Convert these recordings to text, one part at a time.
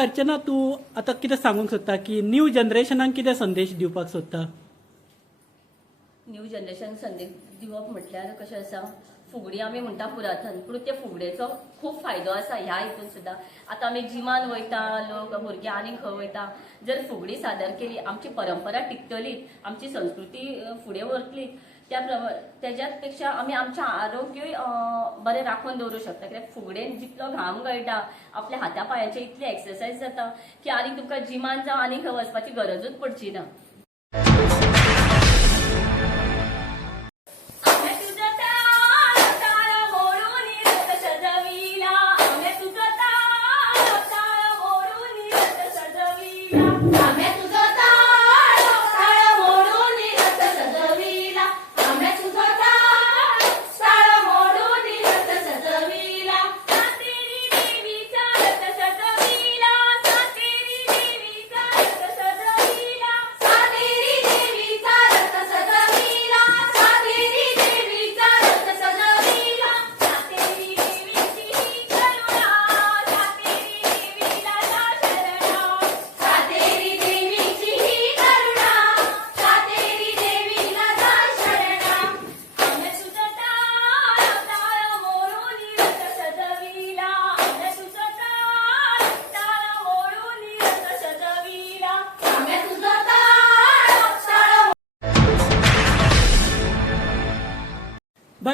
अर्चना तूं आतां कितें सांगूंक सोदता की न्यू जनरेशनाक कितें संदेश दिवपाक सोदता न्यू जनरेशन संदेश दिवप म्हटल्यार कशें आसा? फुगडी आमी म्हणटा पुरातन पूण त्या फुगडेचो खूब फायदो आसा ह्या हितून सुद्दां आतां आमी जिमान वयता लोक भुरगे आनीक खंय वयता. जर फुगडी सादर केली आमची परंपरा टिकतली आमची संस्कृती फुडें व्हरतली त्या प्रमाण तेज्यात पेक्षा आमी आमचें आरोग्य बरें राखून दवरूंक शकता. कित्याक फुगडेन जितलो घाम गळटा आपल्या हाता पांयाचे इतली एक्सरसाइज जाता की आनी तुमकां जिमान जावं आनी खंय वचपाची गरजूच पडची ना.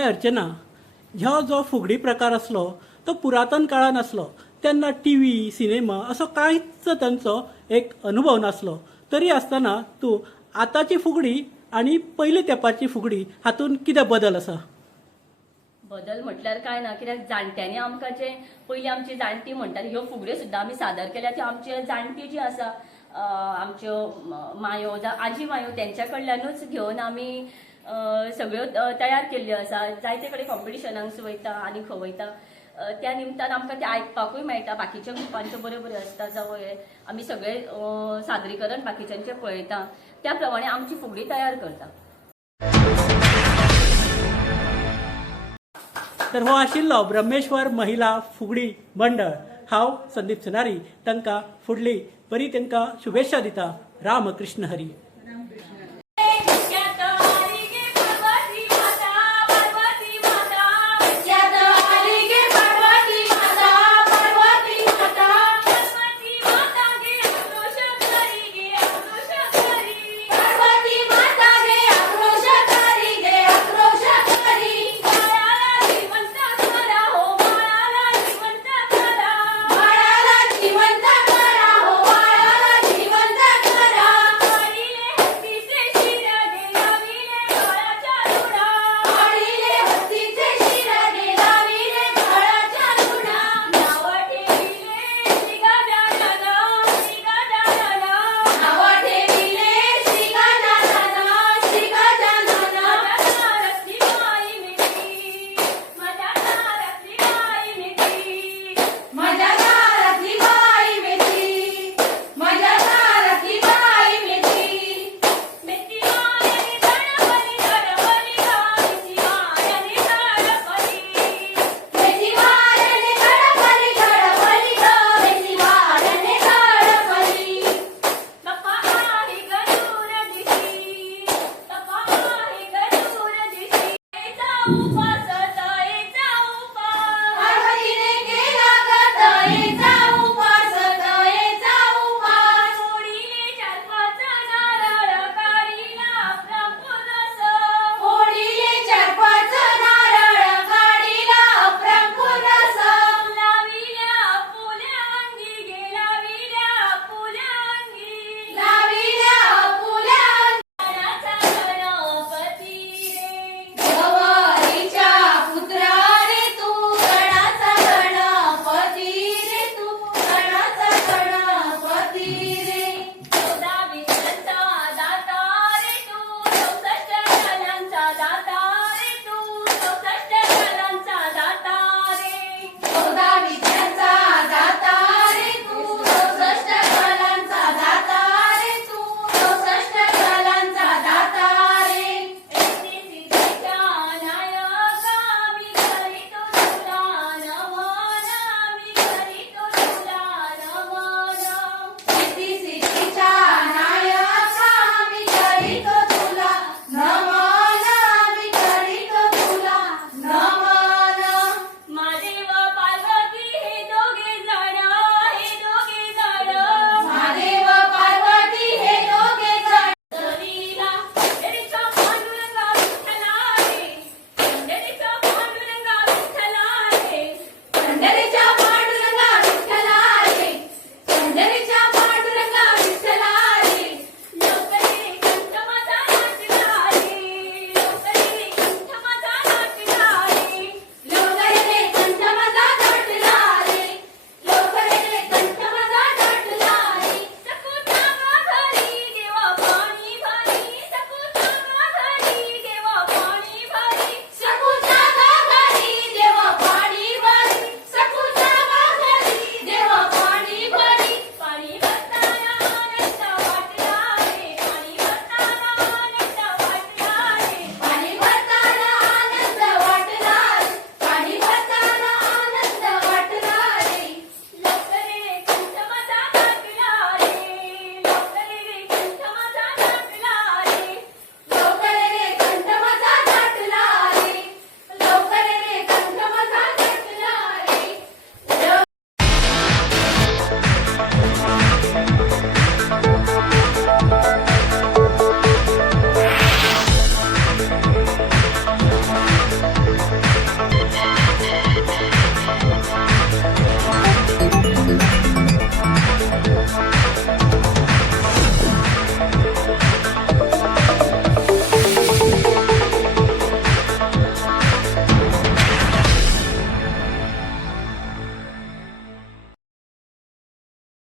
अर्चना ह्यो जो फुगडी प्रकार आसलो तो पुरातन काळान आसलो तेन्ना टी व्ही सिनेमा असो कांयच तांचो एक अनुभव नासलो. तरी आसतना तूं आतांची फुगडी आनी पयले तेंपाची फुगडी हातूंत कितें बदल आसा बदल म्हटल्यार काय ना कित्याक जाणट्यांनी आमकां जे पयलीं आमची जाणटी म्हणटाली ह्यो फुगड्यो सुद्दां आमी सादर केल्या. त्यो आमचे जाणटी जी आसा आमच्यो मायो जावं आजी मायो तेंच्या कडल्यानूच घेवन आमी सगळ्यो तयार केल्ल्यो आसा जायते कडेन कॉम्पिटिशनांक वयता आनी खंय वयता त्या निमतान आमकां तें आयकपाकूय मेळटा बाकीच्या ग्रुपांच्यो बऱ्यो बऱ्यो आसता जावं हे आमी सगळे सादरीकरण बाकीच्यांचे पळयता त्या प्रमाणे आमची फुगडी तयार करता तर हो आशिल्लो ब्रह्मेश्वर महिला फुगडी मंडळ. हांव संदीप सुनारी तांकां फुडली. बरी तांकां शुभेच्छा दिता. रामकृष्ण हरी. não faz